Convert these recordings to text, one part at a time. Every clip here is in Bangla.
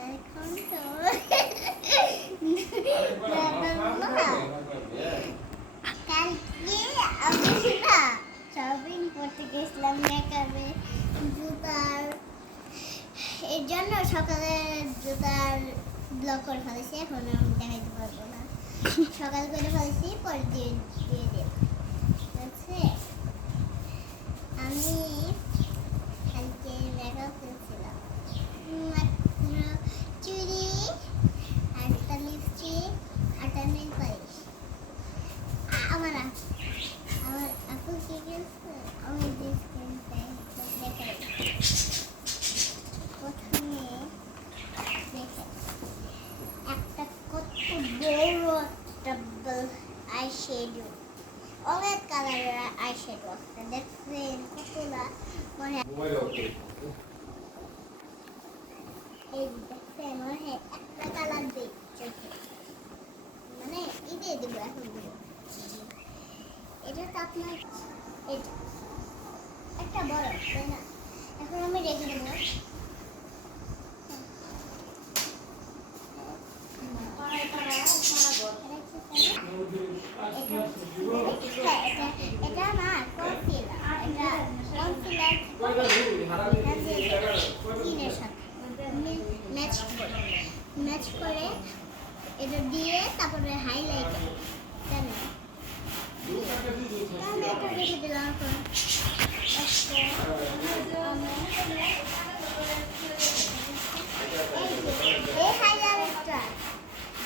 এখন তো কালকে আমি না শপিং করতে গেছিলাম মেকআপে জুতার এর জন্য সকালে জুতার ব্লক করে ফেলেছি, এখন আমি দেখাইতে পারবো না। সকাল করে ফেলেছি, পরে দিয়ে দেব। ঠিক আছে, আমি কালকে মেকআপ করেছিলাম, চুড়ি আর একটা লিপস্টিক আর একটা নেল পালিশ। আমার আপু কি গেছে আমি দেখাই। প্রথমে দেখে একটা কত বড় একটা আই শ্যাডো, অনেক কালারের আই শ্যাডো একটা দেখছেন কতটা মনে এই দেখছেন মনে একটা কালার দিচ্ছে, মানে এটাই দেবো এখন দেবো। এটা তো আপনার এটা একটা বড় তাই না, এখন আমি রেখে দেবো। এটা না কনসিলার, এটা কনসিলার স্কিনের সাথে ম্যাচ করে এটা দিয়ে তারপরে হাইলাইটার জানেন, তাহলে এটা রেখে দিলাম। এখন এই হাইলাইটারটা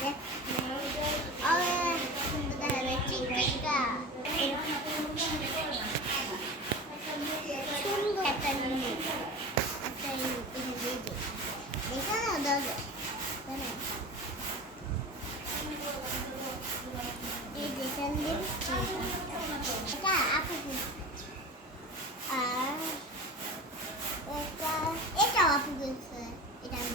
দেখ সুন্দর দেখা যায়, চিকচিকা সুন্দর একটা জিনিস, একটা দেখা না দাদা এই যেটা এটা আপু আর এটাও আপু বলছে, এটা আমি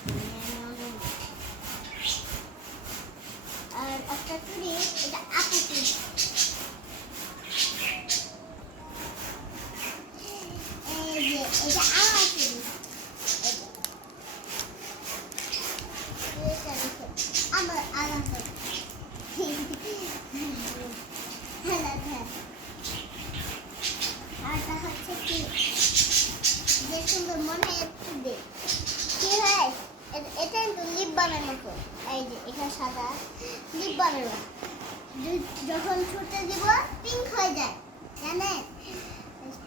আর একটা চুড়ি এটা আপু কিনছে। এই যে এটা আমার চুড়ি, আমার আলাদা আরটা হচ্ছে কি যে সুন্দর মনে একটু দে কি হয়, এটা কিন্তু লিপ বামের মতো। এই যে এখানে সাদা লিপ বামের মতো, যখন ছোট দিব পিঙ্ক হয়ে যায় জানেন,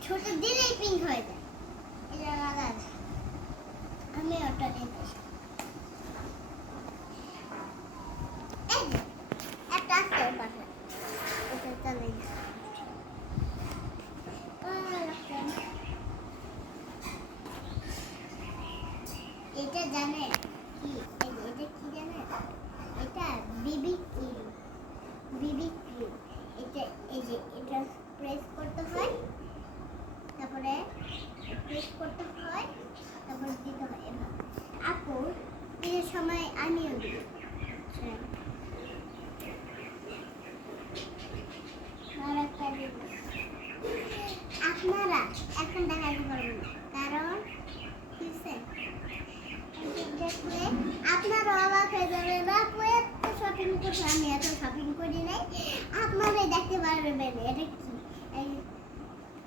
ছোট দিলেই পিঙ্ক হয়ে যায়। এটা আলাদা, আমি ওটা নিতে একটা আছে পাশে, এটা চালাই এটা জানে কি, এটা কি জানে, এটা বিবি ক্রিম। এটা এই যে এটা প্রেস করতে হয়, তারপরে দিতে হয় এভাবে। আপু এর সময় আমিও দিই, আপনারা এখন দেখাতে পারবেন না, কারণ দেখলে আপনারা অবাক হয়ে যাবেন, আপু এত শপিং করছে, আমি এত শপিং করি নাই। আপনারাই দেখতে পারবেন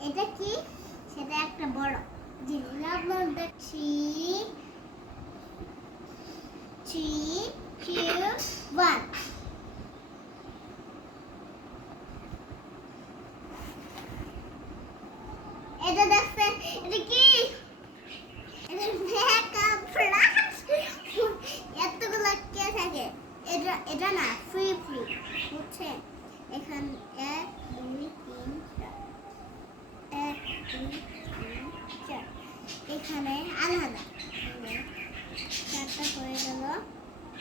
এটা কি সেটা একটা বড় জিনিস। আপনার দেখছি 3, 2, 1 এটা দেখছেন, এটা কি এতগুলো কে থাকে, এটা না ফ্রি বুঝছেন। এখান 1, 2, 3, 4 1, 2, 3, 4 এখানে আলাদা 4টা হয়ে গেল।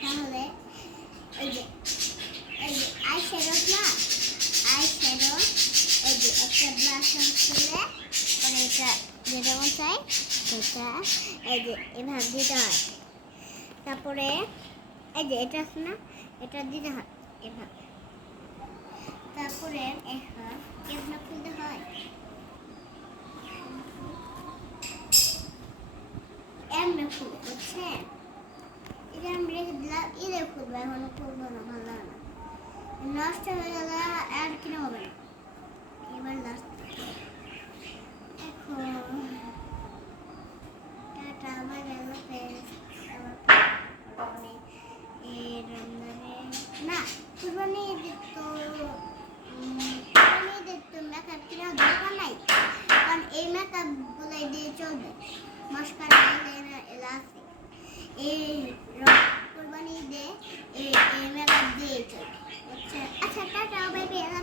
তাহলে এই যে আই শ্যাডো না, আই শ্যাডো এই যে একটা ব্লাশ করলে পরে এটা যেটা মন চাই সেটা এই যে এভাবে দিতে হয়। তারপরে এই যে এটা আছে না, এটা দিতে হয় এভাবে। তারপরে এখন কেমন খুলতে হয়, এমনি খুলে বুঝছেন। আজকে আমি রেখে দিলাম ঈদে খুলবো, এখন খুলবো না, ভালো লাগে না। নষ্ট হয়ে গেলে আর কিনে হবে না। এবার লাস্ট এখন টাটা বাই বাই ফ্রেন্ডস। এই রমজানে না কুরবানি ঈদের তো কুরবানি ঈদের তো মেকআপ কেনার দরকার নাই, কারণ এই মেকআপ গুলাই দিয়ে চলবে। মস্কারা এলা আছে, এই কুরবানি ঈদে এই মেকআপ দিয়ে চলবে। আচ্ছা টাটা বাই বাই।